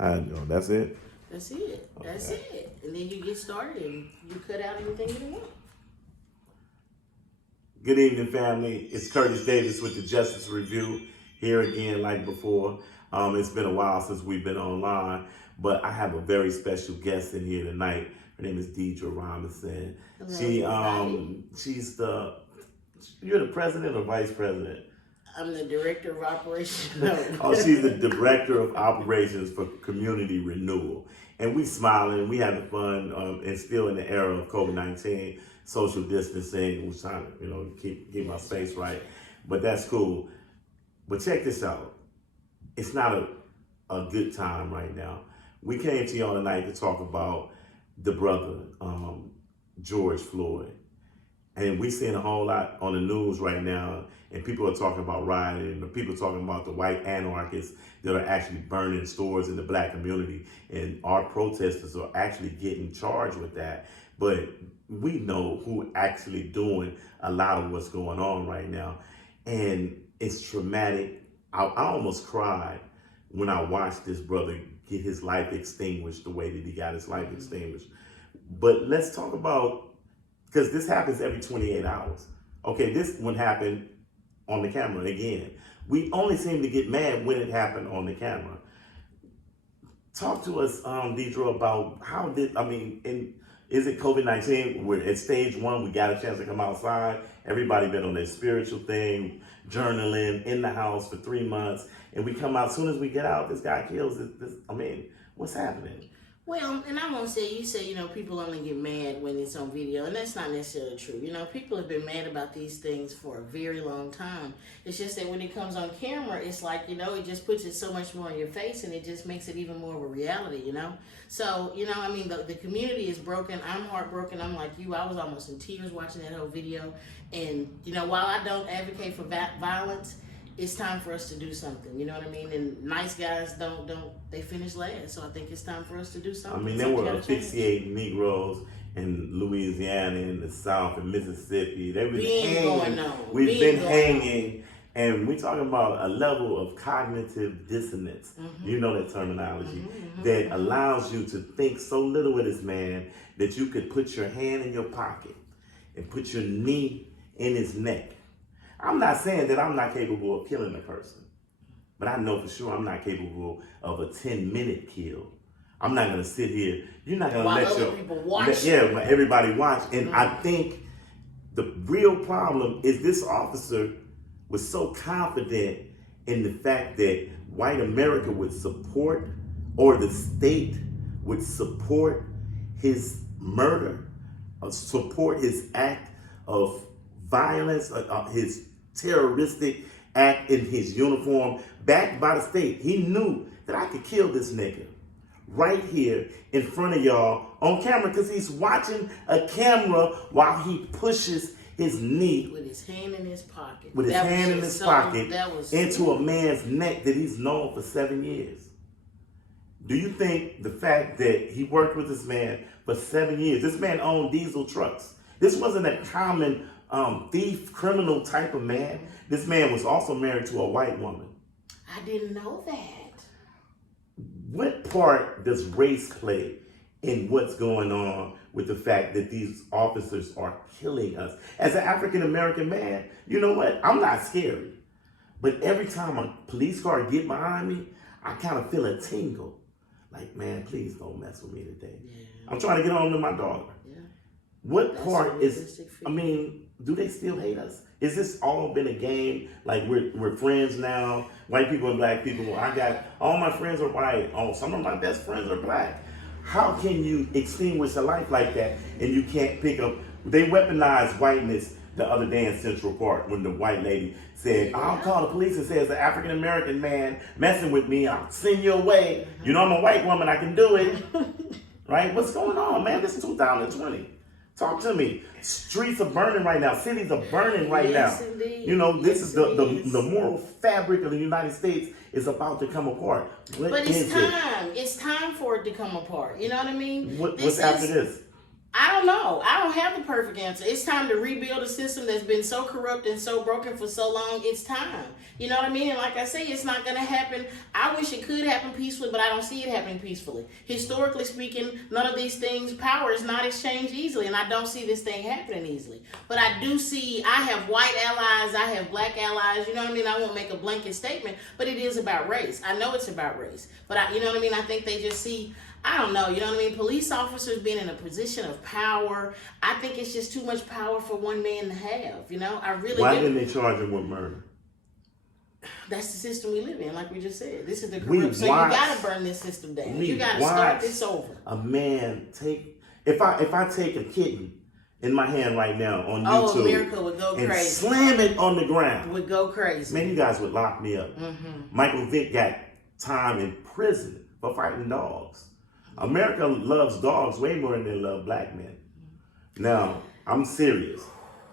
That's it? That's it. That's it. And then you get started and you cut out anything you want. Good evening, family. It's Curtis Davis with the Justice Review here again, like before. It's been a while since we've been online, but I have a very special guest in here tonight. Her name is Deidra Robinson. You're the president or vice president? I'm the director of operations. Oh, she's the director of operations for community renewal. And we smiling, we having fun, and still in the era of COVID-19, social distancing. We're trying to, keep my space right. But that's cool. But check this out. It's not a good time right now. We came to y'all tonight to talk about the brother, George Floyd. And we seeing a whole lot on the news right now, and people are talking about rioting, and people are talking about the white anarchists that are actually burning stores in the black community, and our protesters are actually getting charged with that. But we know who actually doing a lot of what's going on right now, and it's traumatic. I almost cried when I watched this brother get his life extinguished the way that he got his life extinguished. But let's talk about, because this happens every 28 hours. Okay, this one happened on the camera again. We only seem to get mad when it happened on the camera. Talk to us, Deidra, about is it COVID-19? We're at stage 1, we got a chance to come outside. Everybody been on their spiritual thing, journaling, in the house for 3 months. And we come out, as soon as we get out, this guy kills this. What's happening? Well, and I won't say, you say, people only get mad when it's on video, and that's not necessarily true. People have been mad about these things for a very long time. It's just that when it comes on camera, it's like, it just puts it so much more in your face, and it just makes it even more of a reality, So, the community is broken. I'm heartbroken. I'm like you. I was almost in tears watching that whole video. And, while I don't advocate for violence, it's time for us to do something, you know what I mean? And nice guys they finish last. So I think it's time for us to do something. There were asphyxiating Negroes in Louisiana, in the South, in Mississippi. They've been hanging. We've been hanging, and we're talking about a level of cognitive dissonance. Mm-hmm. You know that terminology, that allows you to think so little of this man that you could put your hand in your pocket and put your knee in his neck. I'm not saying that I'm not capable of killing a person, but I know for sure I'm not capable of a 10-minute kill. I'm not going to sit here. You're not going to let people watch. Everybody watch. And I think the real problem is this officer was so confident in the fact that white America would support, or the state would support his murder, support his act of violence, his terroristic act in his uniform, backed by the state. He knew that I could kill this nigga right here in front of y'all on camera, because he's watching a camera while he pushes his knee with his hand in his pocket, into a man's neck that he's known for 7 years. Do you think the fact that he worked with this man for 7 years, this man owned diesel trucks, this wasn't a common thief, criminal type of man. This man was also married to a white woman. I didn't know that. What part does race play in what's going on with the fact that these officers are killing us? As an African-American man, you know what? I'm not scary. But every time a police car get behind me, I kind of feel a tingle. Like, man, please don't mess with me today. Yeah. I'm trying to get home to my daughter. Yeah. What part is, do they still hate us? Is this all been a game? Like we're friends now, white people and black people. I got, all my friends are white. Oh, some of my best friends are black. How can you extinguish a life like that and you can't pick up? They weaponized whiteness the other day in Central Park when the white lady said, I'll call the police and say, as an African-American man messing with me, I'll send you away. You know, I'm a white woman, I can do it. Right? What's going on, man? This is 2020. Talk to me. Streets are burning right now. Cities are burning right now. Indeed. This is the moral fabric of the United States is about to come apart. But it's time. It's time for it to come apart. You know what I mean? What's after this? I don't know. I don't have the perfect answer. It's time to rebuild a system that's been so corrupt and so broken for so long. It's time. You know what I mean? And like I say, it's not going to happen. I wish it could happen peacefully, but I don't see it happening peacefully. Historically speaking, none of these things, power is not exchanged easily, and I don't see this thing happening easily. But I do see, I have white allies, I have black allies, you know what I mean? I won't make a blanket statement, but it is about race. I know it's about race, but you know what I mean? I think they just see, I don't know, you know what I mean? Police officers being in a position of power, I think it's just too much power for one man to have, you know? I really Why didn't they charge him with murder? That's the system we live in, like we just said. This is the corrupt. So you gotta burn this system down. You gotta start this over. A man take, if I take a kitten in my hand right now on YouTube, America would go and crazy. Slam it on the ground, would go crazy. Man, you guys would lock me up. Michael Vick got time in prison for fighting dogs. America loves dogs way more than they love black men. Now, I'm serious.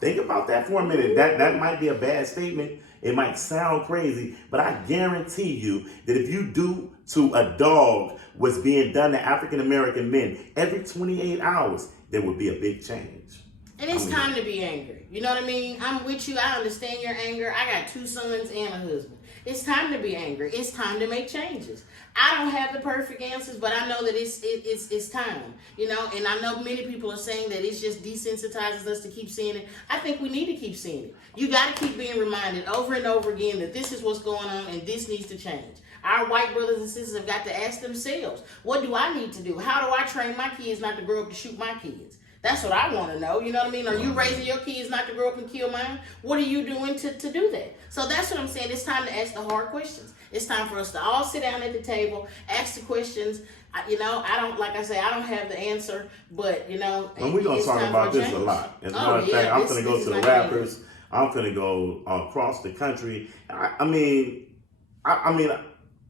Think about that for a minute. That might be a bad statement. It might sound crazy, but I guarantee you that if you do to a dog what's being done to African American men every 28 hours, there would be a big change. And it's time to be angry. You know what I mean? I'm with you. I understand your anger. I got 2 sons and a husband. It's time to be angry. It's time to make changes. I don't have the perfect answers, but I know that it's time. You know, and I know many people are saying that it's just desensitizes us to keep seeing it. I think we need to keep seeing it. You got to keep being reminded over and over again that this is what's going on and this needs to change. Our white brothers and sisters have got to ask themselves, what do I need to do? How do I train my kids not to grow up to shoot my kids? That's what I want to know. You know what I mean? Are you raising your kids not to grow up and kill mine? What are you doing to do that? So that's what I'm saying. It's time to ask the hard questions. It's time for us to all sit down at the table, ask the questions. You know, I don't have the answer, but, you know. And we're going to talk about this a lot. As a matter of fact, I'm going to go to the rappers. I'm going to go across the country. I mean,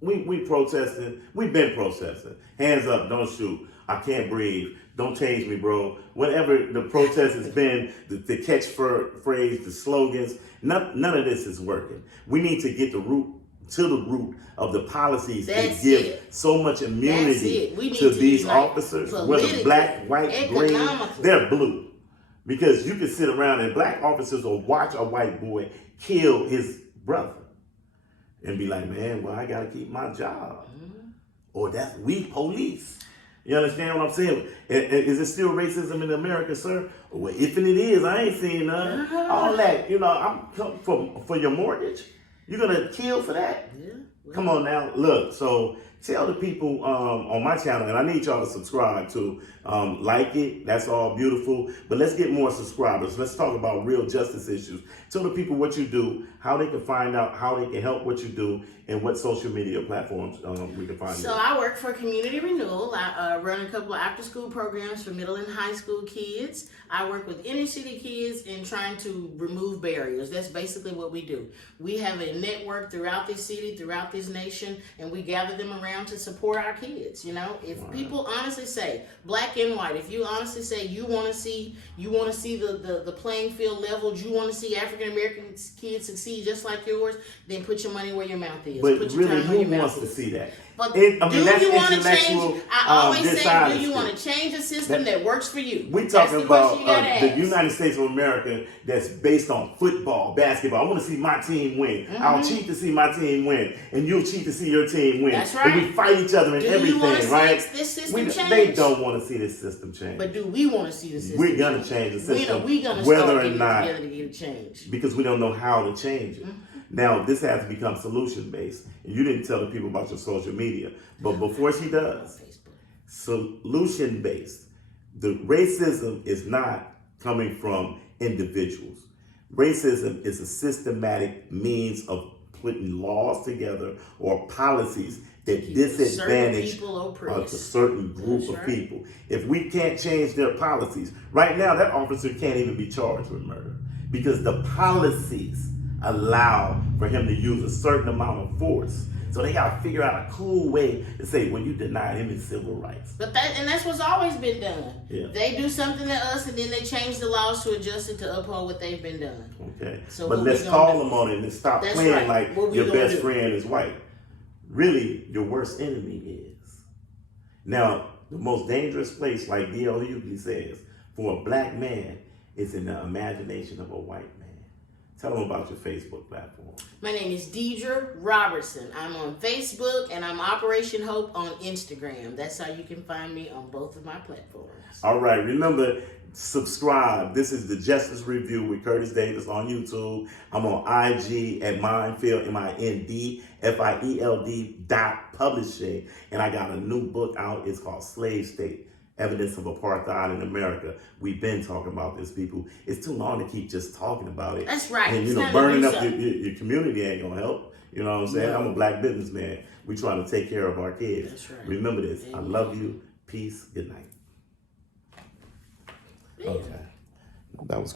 we protesting. We've been protesting. Hands up, don't shoot. I can't breathe. Don't change me, bro. Whatever the protest has been, the catchphrase, the slogans, none of this is working. We need to get to the root of the policies that give so much immunity to these officers, whether black, white, green, they're blue. Because you can sit around and black officers will watch a white boy kill his brother and be like, man, well, I got to keep my job. Or that's we police. You understand what I'm saying? Is it still racism in America, sir? Well, if it is, I ain't seeing none. All that, you know, I'm for your mortgage. You're gonna kill for that? Yeah. Come on now, look. So tell the people on my channel, and I need y'all to subscribe to like it. That's all beautiful. But let's get more subscribers. Let's talk about real justice issues. Tell the people what you do, how they can find out, how they can help what you do, and what social media platforms we can find you. So I work for Community Renewal. I run a couple of after-school programs for middle and high school kids. I work with inner city kids in trying to remove barriers. That's basically what we do. We have a network throughout this city, throughout this nation, and we gather them around to support our kids. You know, if people honestly say, black and white, if you honestly say you want to see the playing field leveled, you want to see African American kids succeed just like yours, then put your money where your mouth is. But put your really, time where your who mouth wants is. to see that? But do you want to change? I always say, dishonesty. do you want to change a system that works for you? We're talking about the United States of America that's based on football, basketball. I want to see my team win. I'll cheat to see my team win, and you'll cheat to see your team win. That's right. And we fight each other in everything, right? This system change? They don't want to see this system change. But do we want to see the system? We're gonna change the system. We're gonna whether start or getting not together to get it changed. because we don't know how to change it. Now, this has to become solution-based. And you didn't tell the people about your social media. But before she does, solution-based. The racism is not coming from individuals. Racism is a systematic means of putting laws together or policies that disadvantage a certain group of people. If we can't change their policies, right now that officer can't even be charged with murder because the policies allow for him to use a certain amount of force. So they gotta figure out a cool way to say, well, you denied him his civil rights. But that's what's always been done. Yeah. They do something to us and then they change the laws to adjust it to uphold what they've been done. Okay. So but let's call them on it and stop playing like your best friend is white. Really, your worst enemy is. Now, the most dangerous place, like D.L. Hughley says, for a black man is in the imagination of a white man. Tell them about your Facebook platform. My name is Deidra Robinson. I'm on Facebook and I'm Operation Hope on Instagram. That's how you can find me on both of my platforms. All right, remember, subscribe. This is the Justice Review with Curtis Davis on YouTube. I'm on IG at Mindfield, MINDFIELD.publishing. And I got a new book out. It's called Slave State, Evidence of Apartheid in America. We've been talking about this, people. It's too long to keep just talking about it. That's right. And, burning up your community ain't going to help. You know what I'm saying? No. I'm a black businessman. We trying to take care of our kids. That's right. Remember this. Amen. I love you. Peace. Good night. Yeah. Okay. That was